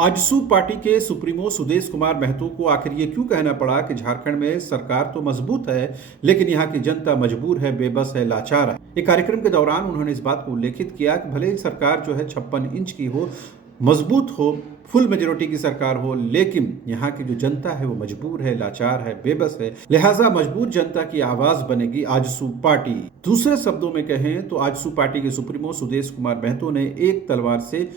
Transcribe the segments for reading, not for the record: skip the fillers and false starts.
AJSU party के supremo Sudesh Kumar Mahato को आखिर ये क्यों कहना पड़ा कि झारखंड में सरकार तो मजबूत है, लेकिन यहाँ की जनता मजबूर है, बेबस है, लाचार है। एक कार्यक्रम के दौरान उन्होंने इस बात को उल्लेखित किया कि भले ही सरकार जो है 56 इंच की हो, मजबूत हो, फुल मेजोरिटी की सरकार हो, लेकिन यहाँ की जो जनता है वो मजबूर है, लाचार है, बेबस है। लिहाजा मजबूर जनता की आवाज बनेगी आजसू पार्टी। दूसरे शब्दों में कहें तो आजसू पार्टी के सुप्रीमो सुदेश कुमार महतो ने एक तलवार से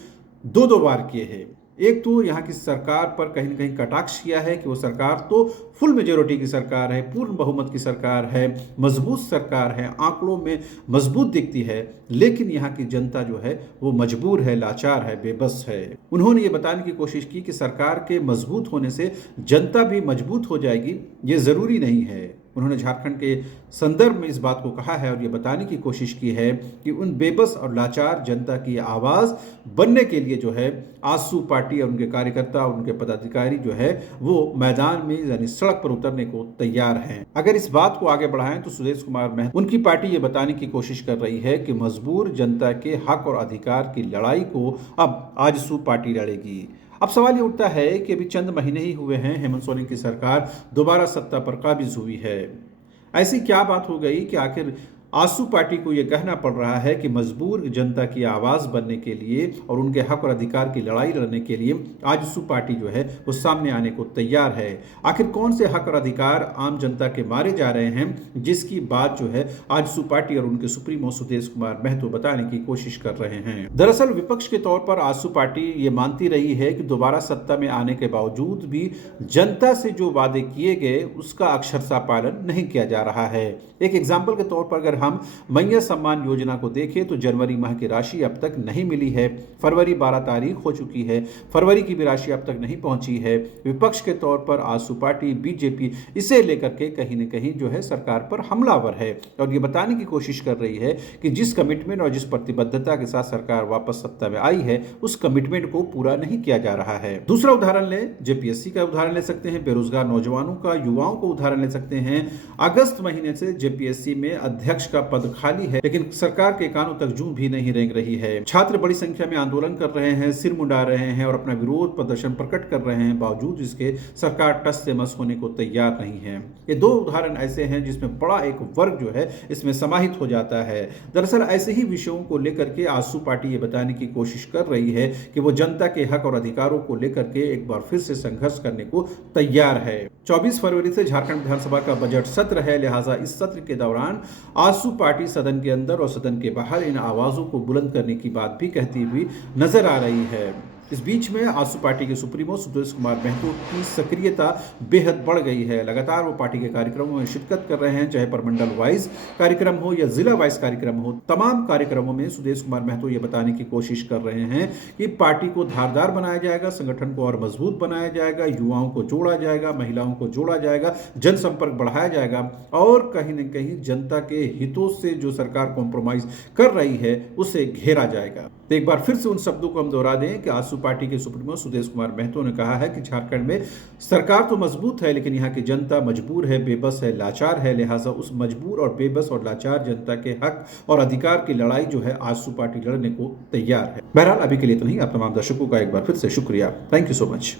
दो वार किए हैं। एक तो यहाँ की सरकार पर कहीं ना कहीं कटाक्ष किया है कि वो सरकार तो फुल मेजोरिटी की सरकार है, पूर्ण बहुमत की सरकार है, मजबूत सरकार है, आंकड़ों में मजबूत दिखती है, लेकिन यहाँ की जनता जो है वो मजबूर है, लाचार है, बेबस है। उन्होंने ये बताने की कोशिश की कि सरकार के मजबूत होने से जनता भी मजबूत हो जाएगी, ये जरूरी नहीं है। उन्होंने झारखंड के संदर्भ में इस बात को कहा है और ये बताने की कोशिश की है कि उन बेबस और लाचार जनता की आवाज बनने के लिए जो है आजसू पार्टी और उनके कार्यकर्ता और उनके पदाधिकारी जो है वो मैदान में यानी सड़क पर उतरने को तैयार हैं। अगर इस बात को आगे बढ़ाएं तो सुदेश कुमार महतो उनकी पार्टी ये बताने की कोशिश कर रही है कि मजबूर जनता के हक और अधिकार की लड़ाई को अब आजसू पार्टी लड़ेगी। अब सवाल ये उठता है कि अभी चंद महीने ही हुए हैं हेमंत सोरेन की सरकार दोबारा सत्ता पर काबिज हुई है। ऐसी क्या बात हो गई कि आखिर आजसू पार्टी को यह कहना पड़ रहा है कि मजबूर जनता की आवाज बनने के लिए और उनके हक और अधिकार की लड़ाई लड़ने के लिए आजसू पार्टी जो है वो सामने आने को तैयार है। आखिर कौन से हक और अधिकार आम जनता के मारे जा रहे हैं जिसकी बात जो है आजसू पार्टी और उनके सुप्रीमो सुदेश कुमार महतो बताने की कोशिश कर रहे हैं। दरअसल विपक्ष के तौर पर आजसू पार्टी ये मानती रही है कि दोबारा सत्ता में आने के बावजूद भी जनता से जो वादे किए गए उसका अक्षरशः पालन नहीं किया जा रहा है। एक एग्जाम्पल के तौर पर अगर हम मैया सम्मान योजना को देखें तो जनवरी माह की राशि अब तक नहीं मिली है, फरवरी 12 तारीख हो चुकी है, फरवरी की भी राशि अब तक नहीं पहुंची है। विपक्ष के तौर पर आजसू पार्टी बीजेपी इसे लेकर के कहीं न कहीं जो है सरकार पर हमलावर है और ये बताने की कोशिश कर रही है कि जिस कमिटमेंट और जिस प्रतिबद्धता के साथ सरकार वापस सत्ता में आई है उस कमिटमेंट को पूरा नहीं किया जा रहा है। दूसरा उदाहरण ले, जेपीएससी का उदाहरण ले सकते हैं, बेरोजगार नौजवानों का, युवाओं को उदाहरण ले सकते हैं। अगस्त महीने से जेपीएससी में अध्यक्ष का पद खाली है, लेकिन सरकार के कानों तक जूं भी नहीं रेंग रही है। छात्र बड़ी संख्या में आंदोलन कर रहे हैं, सिर मुंडा रहे हैं और अपना विरोध प्रदर्शन प्रकट कर रहे हैं, बावजूद इसके सरकार टस से मस होने को तैयार नहीं है। ये दो उदाहरण ऐसे हैं जिसमें बड़ा एक वर्ग जो है इसमें समाहित हो जाता है। दरअसल ऐसे ही विषयों को लेकर के आजसू पार्टी ये बताने की कोशिश कर रही है कि वो जनता के हक और अधिकारों को लेकर के एक बार फिर से संघर्ष करने को तैयार है। 24 फरवरी से झारखंड विधानसभा का बजट सत्र है, लिहाजा इस सत्र के दौरान आजसू पार्टी सदन के अंदर और सदन के बाहर इन आवाजों को बुलंद करने की बात भी कहती हुई नजर आ रही है। इस बीच में आजसू पार्टी के सुप्रीमो सुदेश कुमार महतो की सक्रियता बेहद बढ़ गई है। लगातार वो पार्टी के कार्यक्रमों में शिरकत कर रहे हैं, चाहे परमंडल वाइज कार्यक्रम हो या जिला वाइज कार्यक्रम हो। तमाम कार्यक्रमों में सुदेश कुमार महतो ये बताने की कोशिश कर रहे हैं कि पार्टी को धारदार बनाया जाएगा, संगठन को और मजबूत बनाया जाएगा, युवाओं को जोड़ा जाएगा, महिलाओं को जोड़ा जाएगा, जनसंपर्क बढ़ाया जाएगा और कहीं न कहीं जनता के हितों से जो सरकार कॉम्प्रोमाइज कर रही है उसे घेरा जाएगा। तो एक बार फिर से उन शब्दों को हम दोहरा दें कि आजसू पार्टी के सुप्रीमो सुदेश कुमार महतो ने कहा है कि झारखंड में सरकार तो मजबूत है, लेकिन यहाँ की जनता मजबूर है, बेबस है, लाचार है। लिहाजा उस मजबूर और बेबस और लाचार जनता के हक और अधिकार की लड़ाई जो है आजसू पार्टी लड़ने को तैयार है। बहरहाल अभी के लिए तो नहीं। आप तमाम दर्शकों का एक बार फिर से शुक्रिया। Thank you so much.